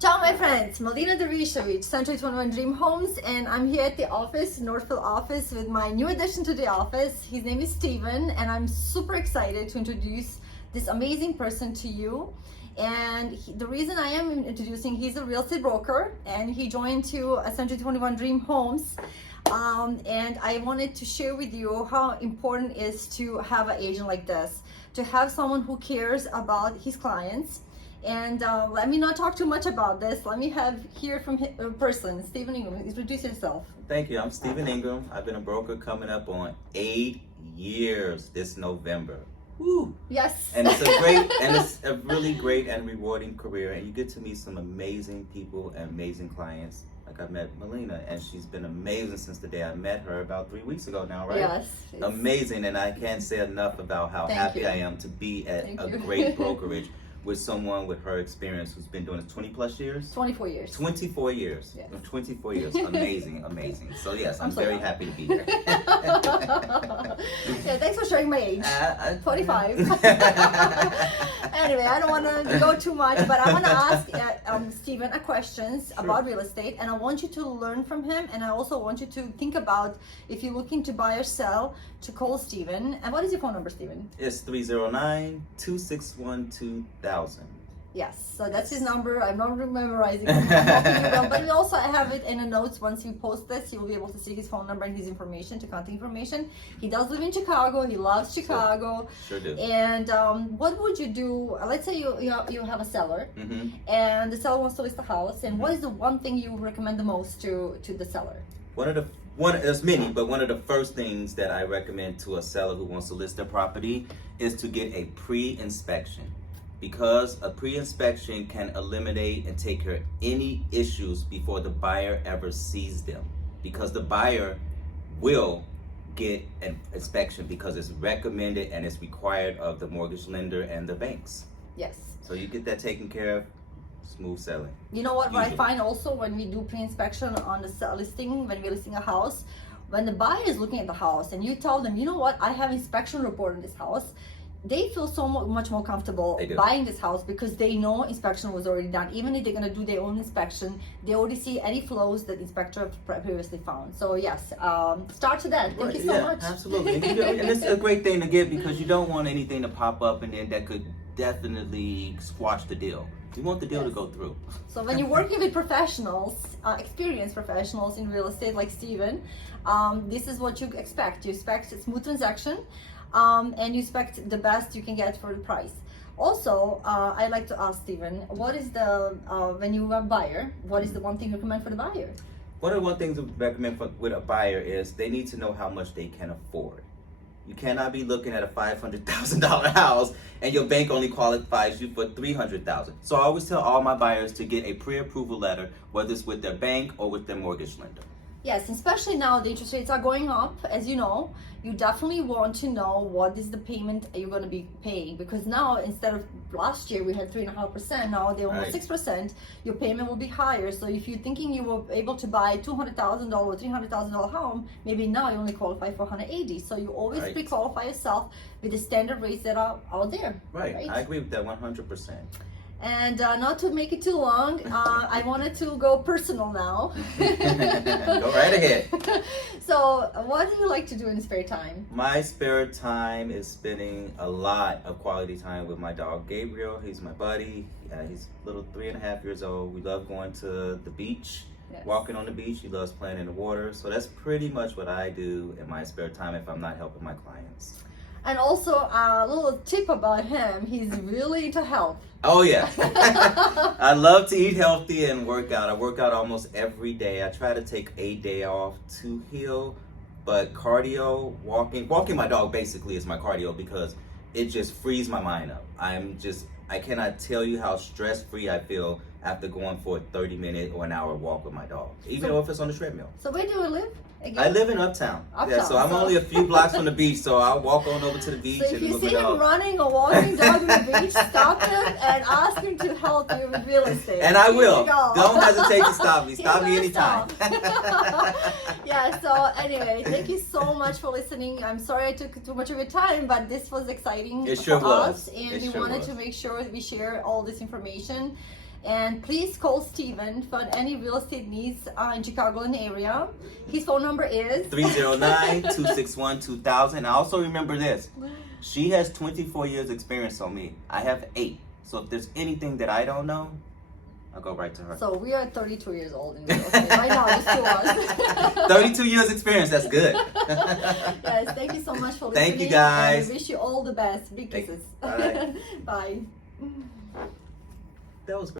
Ciao my friends, Malina Dervishovich, Century 21 Dream Homes, and I'm here at the office, Northfield office, with my new addition to the office. His name is Steven, and I'm super excited to introduce this amazing person to you. And the reason I am introducing, he's a real estate broker, and he joined to Century 21 Dream Homes. And I wanted to share with you how important it is to have an agent like this, to have someone who cares about his clients. And let me not talk too much about this. Let me hear from a person. Steven Ingram, introduce yourself. Thank you. I'm Steven Ingram. I've been a broker coming up on 8 years this November. Woo! Yes. And it's a really great and rewarding career. And you get to meet some amazing people and amazing clients. Like I met Melina, and she's been amazing since the day I met her about 3 weeks ago now, right? Yes. Amazing, and I can't say enough about how happy I am to be at a great brokerage with someone with her experience who's been doing it 20 plus years? 24 years. 24 years. Yes. 24 years. Amazing, amazing. So yes, I'm very happy to be here. Yeah, thanks for sharing my age. 25. Anyway, I don't want to go too much, but I want to ask Steven a questions about real estate, and I want you to learn from him, and I also want you to think about, if you're looking to buy or sell, to call Steven. And what is your phone number, Steven? It's 309-261-2000. Yes, so that's his number. I'm not memorizing it, but also I have it in the notes. Once you post this, you'll be able to see his phone number and his information, to contact information. He does live in Chicago. He loves Chicago. Sure do. And what would you do? Let's say you have a seller, and the seller wants to list a house. And what is the one thing you recommend the most to the seller? There's many, but one of the first things that I recommend to a seller who wants to list their property is to get a pre-inspection. Because a pre-inspection can eliminate and take care of any issues before the buyer ever sees them. Because the buyer will get an inspection because it's recommended and it's required of the mortgage lender and the banks. Yes. So you get that taken care of, smooth selling. You know what I find also when we do pre-inspection on the listing, when we're listing a house, when the buyer is looking at the house and you tell them, you know what, I have inspection report in this house, they feel so much more comfortable buying this house because they know inspection was already done. Even if they're going to do their own inspection, they already see any flaws that the inspector previously found. So yes, start to that. Thank you so much. Absolutely. And it's a great thing to get because you don't want anything to pop up and then that could definitely squash the deal. You want the deal to go through. So when you're working with professionals, experienced professionals in real estate like Steven, this is what you expect. You expect a smooth transaction. And you expect the best you can get for the price. Also, I like to ask Steven, what is the, when you are a buyer, what is the one thing you recommend for the buyer? One of the things we recommend with a buyer is they need to know how much they can afford. You cannot be looking at a $500,000 house and your bank only qualifies you for $300,000. So I always tell all my buyers to get a pre-approval letter, whether it's with their bank or with their mortgage lender. Yes, especially now the interest rates are going up, as you know. You definitely want to know what is the payment you're going to be paying, because now instead of last year we had 3.5%, now they're almost 6%. Your payment will be higher. So if you're thinking you were able to buy $200,000 or $300,000 home, maybe now you only qualify for $180,000. So you always pre-qualify yourself with the standard rates that are out there. Right. I agree with that 100%. And not to make it too long, I wanted to go personal now. Go right ahead. So what do you like to do in spare time? My spare time is spending a lot of quality time with my dog Gabriel. He's my buddy. He's a little 3.5 years old. We love going to the beach, walking on the beach. He loves playing in the water. So that's pretty much what I do in my spare time if I'm not helping my clients. And also a little tip about him, he's really into health. Oh yeah. I love to eat healthy and work out. I work out almost every day. I try to take a day off to heal, but cardio, walking my dog basically is my cardio because it just frees my mind up. I cannot tell you how stress-free I feel after going for a 30-minute or an hour walk with my dog, even if it's on the treadmill. So where do you live? Again? I live in Uptown. Yeah, so I'm only a few blocks from the beach, so I'll walk on over to the beach. So if you see him running or walking dog on the beach, stop him and ask him to help you with real estate. And I will. Don't hesitate to stop me. Stop me anytime. Yeah, so anyway, thank you so much for listening. I'm sorry I took too much of your time, but this was exciting for us. And we wanted to make sure we share all this information. And please call Steven for any real estate needs in Chicagoland area. His phone number is 309-261-2000. I also remember this. She has 24 years experience on me. I have 8. So if there's anything that I don't know, I'll go right to her. So we are 32 years old in real estate right now, just 2 us. 32 years experience, that's good. Yes, thank you so much for listening. Thank you, guys. And we wish you all the best. Big kisses. Bye. Bye. That was great.